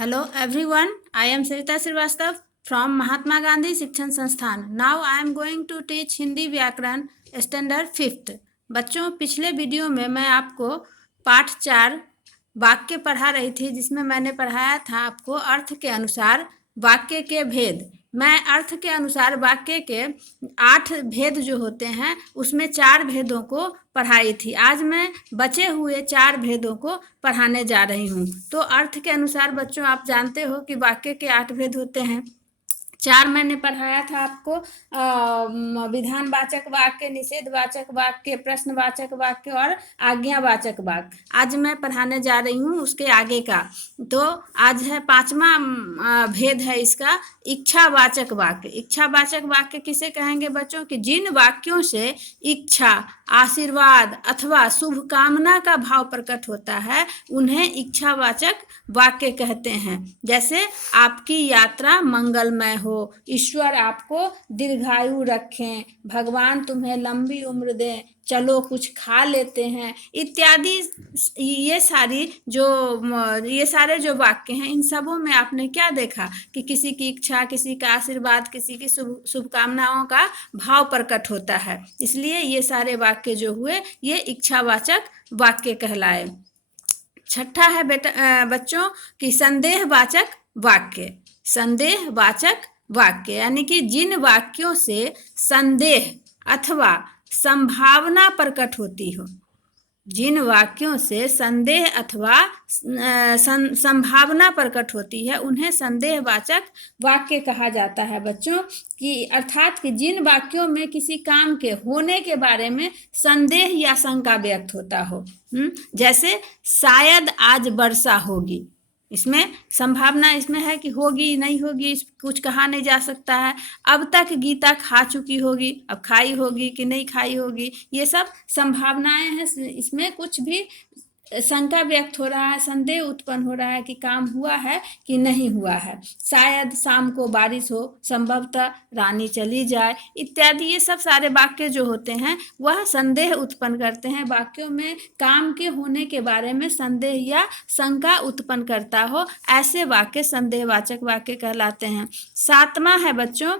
Hello everyone, I am Sarita Srivastava from Mahatma Gandhi शिक्षण संस्थान. Now I am going to teach Hindi व्याकरण standard 5th. बच्चों, पिछले video में मैं आपको पाठ 4 वाक्य पढ़ा रही थी, जिसमें मैंने पढ़ाया था आपको अर्थ के अनुसार वाक्य के भेद. मैं अर्थ के अनुसार वाक्य के 8 भेद जो होते हैं उसमें 4 भेदों को पढ़ाई थी. आज मैं बचे हुए 4 भेदों को पढ़ाने जा रही हूँ. तो अर्थ के अनुसार बच्चों, आप जानते हो कि वाक्य के 8 भेद होते हैं. 4 मैंने पढ़ाया था आपको, विधानवाचक वाक्य, निषेधवाचक वाक्य, प्रश्नवाचक वाक्य और आज्ञावाचक वाक्य. आज मैं पढ़ाने जा रही हूँ उसके आगे का. तो आज है 5वां भेद है इसका, इच्छावाचक वाक्य. इच्छावाचक वाक्य किसे कहेंगे बच्चों? कि जिन वाक्यों से इच्छा, आशीर्वाद अथवा शुभकामना का भाव प्रकट होता है उन्हें इच्छावाचक वाक्य कहते हैं. जैसे आपकी यात्रा मंगलमय हो, ईश्वर आपको दीर्घायु रखें, भगवान तुम्हें लंबी उम्र दें, चलो कुछ खा लेते हैं इत्यादि. ये सारे जो वाक्य हैं, इन सबों में आपने क्या देखा कि किसी की इच्छा, किसी का आशीर्वाद, किसी की शुभकामनाओं का भाव प्रकट होता है. इसलिए ये सारे वाक्य जो हुए ये इच्छावाचक वाक्य कहलाए. छठा है बच्चों कि संदेहवाचक वाक्य. संदेहवाचक वाक्य यानी कि जिन वाक्यों से संदेह अथवा संभावना प्रकट होती हो. जिन वाक्यों से संदेह अथवा संभावना प्रकट होती है उन्हें संदेहवाचक वाक्य कहा जाता है बच्चों. कि अर्थात कि जिन वाक्यों में किसी काम के होने के बारे में संदेह या शंका व्यक्त होता हो. जैसे शायद आज वर्षा होगी, इसमें संभावना इसमें है कि होगी नहीं होगी, कुछ कहा नहीं जा सकता है. अब तक गीता खा चुकी होगी, अब खाई होगी कि नहीं खाई होगी, ये सब संभावनाएं हैं. इसमें कुछ भी शंका व्यक्त हो रहा है, संदेह उत्पन्न हो रहा है कि काम हुआ है कि नहीं हुआ है. शायद शाम को बारिश हो, संभवतः रानी चली जाए इत्यादि. ये सब सारे वाक्य जो होते हैं वह संदेह उत्पन्न करते हैं. वाक्यों में काम के होने के बारे में संदेह या शंका उत्पन्न करता हो, ऐसे वाक्य संदेहवाचक वाक्य कहलाते हैं. 7वां है बच्चों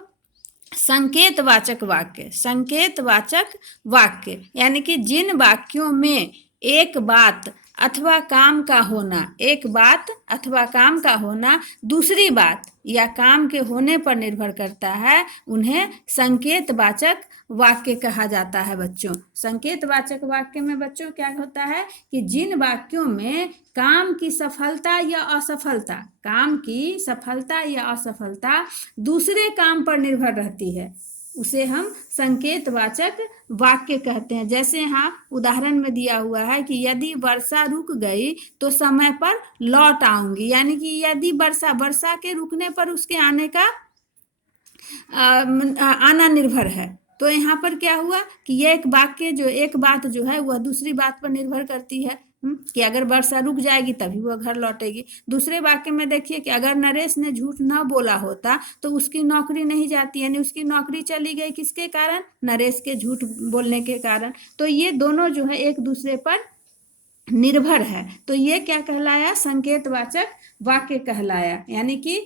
संकेतवाचक वाक्य. संकेतवाचक वाक्य यानी कि जिन वाक्यों में एक बात अथवा काम का होना, एक बात अथवा काम का होना दूसरी बात या काम के होने पर निर्भर करता है, उन्हें संकेतवाचक वाक्य कहा जाता है बच्चों. संकेतवाचक वाक्य में बच्चों क्या होता है कि जिन वाक्यों में काम की सफलता या असफलता, काम की सफलता या असफलता दूसरे काम पर निर्भर रहती है, उसे हम संकेतवाचक वाक्य कहते हैं. जैसे यहाँ उदाहरण में दिया हुआ है कि यदि वर्षा रुक गई तो समय पर लौट आऊंगी. यानी कि यदि वर्षा के रुकने पर उसके आने का आना निर्भर है. तो यहाँ पर क्या हुआ कि ये एक बात जो है वह दूसरी बात पर निर्भर करती है कि अगर वर्षा रुक जाएगी तभी वह घर लौटेगी. दूसरे वाक्य में देखिए कि अगर नरेश ने झूठ न बोला होता तो उसकी नौकरी नहीं जाती, यानी उसकी नौकरी चली गई किसके कारण? नरेश के झूठ बोलने के कारण. तो ये दोनों जो है एक दूसरे पर निर्भर है. तो ये क्या कहलाया? संकेतवाचक वाक्य कहलाया. यानी कि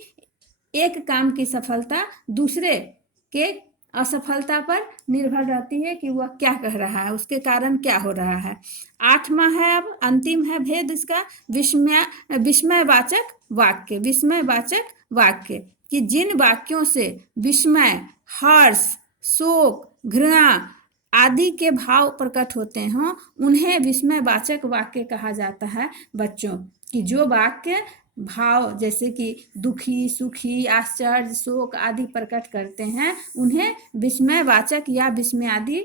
एक काम की सफलता दूसरे के असफलता पर निर्भर रहती है कि वह क्या कह रहा है, उसके कारण क्या हो रहा है. 8वां है, अब अंतिम है भेद इसका, विस्मयवाचक वाक्य. विस्मयवाचक वाक्य कि जिन वाक्यों से विस्मय, हर्ष, शोक, घृणा आदि के भाव प्रकट होते हों उन्हें विस्मयवाचक वाक्य कहा जाता है बच्चों. कि जो वाक्य भाव जैसे कि दुखी, सुखी, आश्चर्य, शोक आदि प्रकट करते हैं उन्हें विस्मयवाचक या विस्मयादि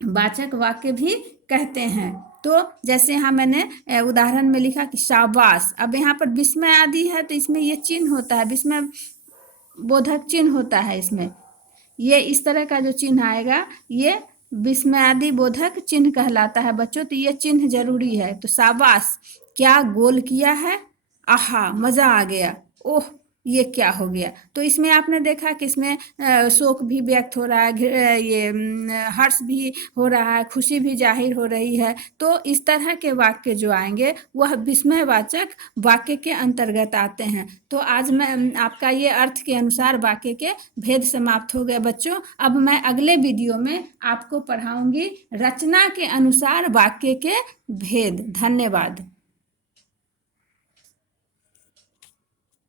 वाचक वाक्य भी कहते हैं. तो जैसे यहाँ मैंने उदाहरण में लिखा कि शाबाश. अब यहाँ पर विस्मय आदि है तो इसमें ये चिन्ह होता है, विस्मय बोधक चिन्ह होता है. इसमें ये इस तरह का जो चिन्ह आएगा ये विस्मयादि बोधक चिन्ह कहलाता है बच्चों. तो ये चिन्ह जरूरी है. तो शाबाश, क्या गोल किया है, आहा मजा आ गया, ओह ये क्या हो गया। तो इसमें आपने देखा कि इसमें शोक भी व्यक्त हो रहा है, हर्ष भी हो रहा है, खुशी भी जाहिर हो रही है। तो इस तरह के वाक्य जो आएंगे वह विस्मयवाचक वाक्य के अंतर्गत आते हैं। तो आज मैं आपका ये अर्थ के अनुसार वाक्य के भेद समाप्त हो गए बच्चों। अब मैं अगले वीडियो में आपको पढ़ाऊंगी रचना के अनुसार वाक्य के भेद। धन्यवाद।